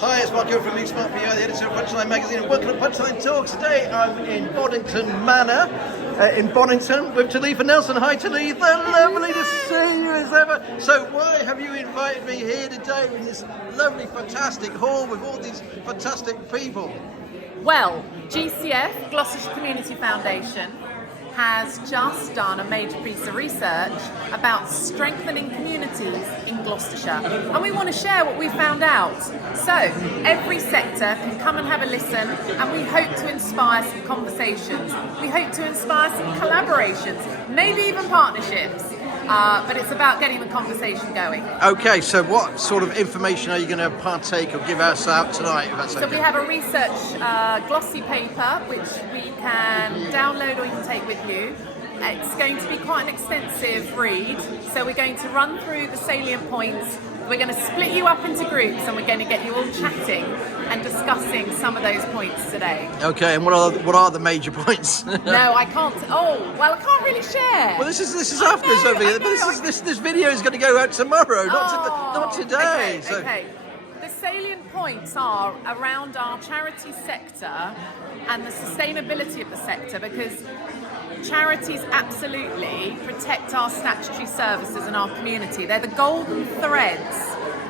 Hi, it's Mark Gill from Big Smart PR, the editor of Punchline Magazine, and welcome to Punchline Talks. Today I'm in Bonington Manor, in Bonington, with Talitha Nelson. Hi Talitha, lovely to see you as ever. So why have you invited me here today in this lovely, fantastic hall with all these fantastic people? Well, GCF, Gloucestershire Community Foundation, has just done a major piece of research about strengthening communities in Gloucestershire, and we want to share what we found out. So every sector can come and have a listen, and we hope to inspire some conversations. We hope to inspire some collaborations, maybe even partnerships. But it's about getting the conversation going. Okay, so what sort of information are you going to partake or give us out tonight? If that's okay? So we have a research glossy paper which we can download or you can take with you. It's going to be quite an extensive read, so we're going to run through the salient points. We're going to split you up into groups and we're going to get you all chatting and discussing some of those points today. Okay, and what are the major points? No, I can't. Oh, well, I can't really share. Well, this is after this over here. This video is going to go out tomorrow, not today. Okay. The salient points are around our charity sector and the sustainability of the sector, because charities absolutely protect our statutory services and our community. They're the golden threads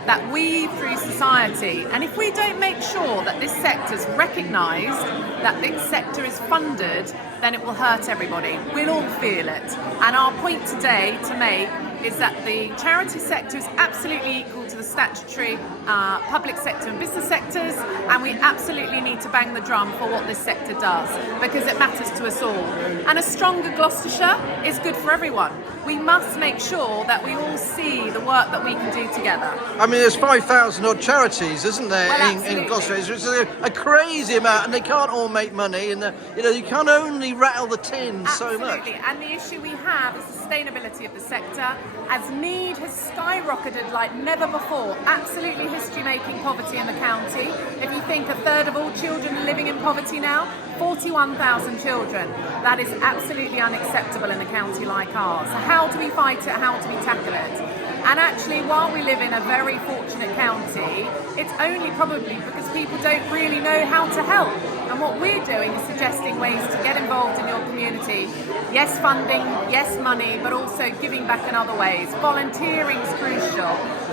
that weave through society, and if we don't make sure that this sector is recognised, that this sector is funded, then it will hurt everybody. We'll all feel it. And our point today to make is that the charity sector is absolutely equal to the statutory public sector and business sectors, and we absolutely need to bang the drum for what this sector does, because it matters to us all. And a stronger Gloucestershire is good for everyone. We must make sure that we all see the work that we can do together. I mean, there's 5,000 odd charities, isn't there, Well, in Gloucester? It's a crazy amount, and they can't all make money, and you can only rattle the tin so much. Absolutely, and the issue we have is the sustainability of the sector, as need has skyrocketed like never before. Absolutely history-making poverty in the county. If you think a third of all children are living in poverty now, 41,000 children. That is absolutely unacceptable in a county like ours. So how do we fight it? How do we tackle it? And actually, while we live in a very fortunate county, it's only probably because people don't really know how to help. And what we're doing is suggesting ways to get involved in your community. Yes, funding, yes, money, but also giving back in other ways. Volunteering is crucial,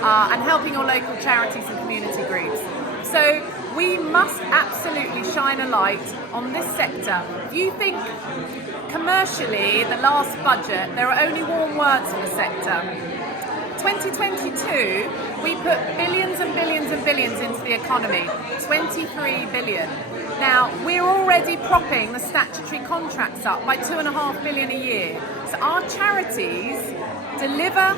and helping your local charities and community groups. So we must absolutely shine a light on this sector. If you think commercially, the last budget, there are only warm words for the sector. 2022, we put billions and billions and billions into the economy, 23 billion. Now, we're already propping the statutory contracts up by 2.5 billion a year. So our charities deliver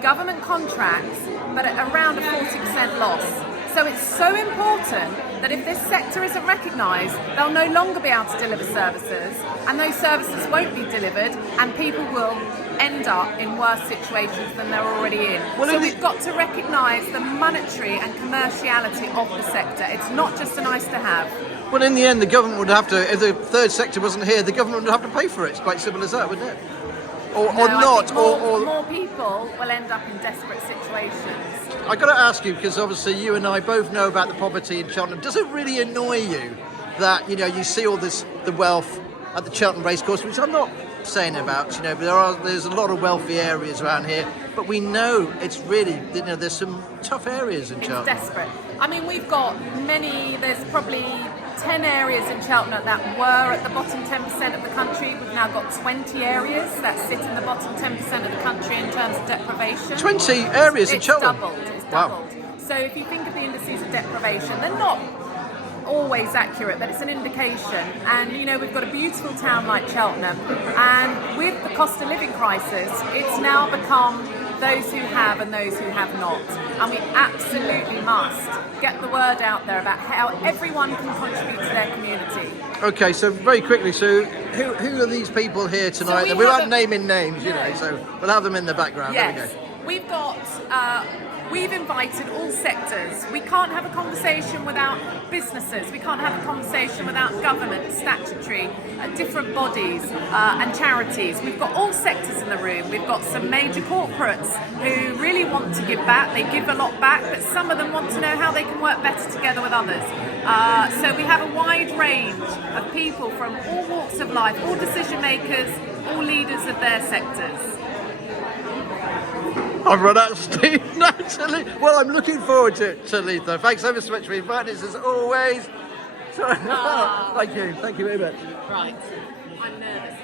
government contracts, but at around a 40% loss. So it's so important that if this sector isn't recognised, they'll no longer be able to deliver services, and those services won't be delivered, and people will end up in worse situations than they're already in. So we've got to recognise the monetary and commerciality of the sector. It's not just a nice to have. Well, in the end, the government would have to, if the third sector wasn't here, the government would have to pay for it. It's quite simple as that, wouldn't it? Or not. More people will end up in desperate situations. I got to ask you, because obviously you and I both know about the poverty in Cheltenham. Does it really annoy you that you see all the wealth at the Cheltenham racecourse, which I'm not saying about, but there's a lot of wealthy areas around here, but we know it's really, there's some tough areas in Cheltenham. It's desperate. I mean, we've got there's probably 10 areas in Cheltenham that were at the bottom 10% of the country. We've now got 20 areas that sit in the bottom 10% of the country in terms of deprivation. 20 areas in Cheltenham? It's doubled. So if you think of the indices of deprivation, they're not always accurate, but it's an indication. And we've got a beautiful town like Cheltenham, and with the cost of living crisis, it's now become those who have and those who have not. And we absolutely must get the word out there about how everyone can contribute to their community. Okay, so very quickly, so who are these people here tonight? So we won't naming names, so we'll have them in the background. Yes. There we go. We've got we've invited all sectors. We can't have a conversation without businesses. We can't have a conversation without government, statutory, different bodies and charities. We've got all sectors in the room. We've got some major corporates who really want to give back. They give a lot back, but some of them want to know how they can work better together with others. So we have a wide range of people from all walks of life, all decision makers, all leaders of their sectors. I've run out of steam, Natalie. Well, I'm looking forward to it, Talitha. Thanks ever so much for inviting us as always. Thank you very much. Right, I'm nervous.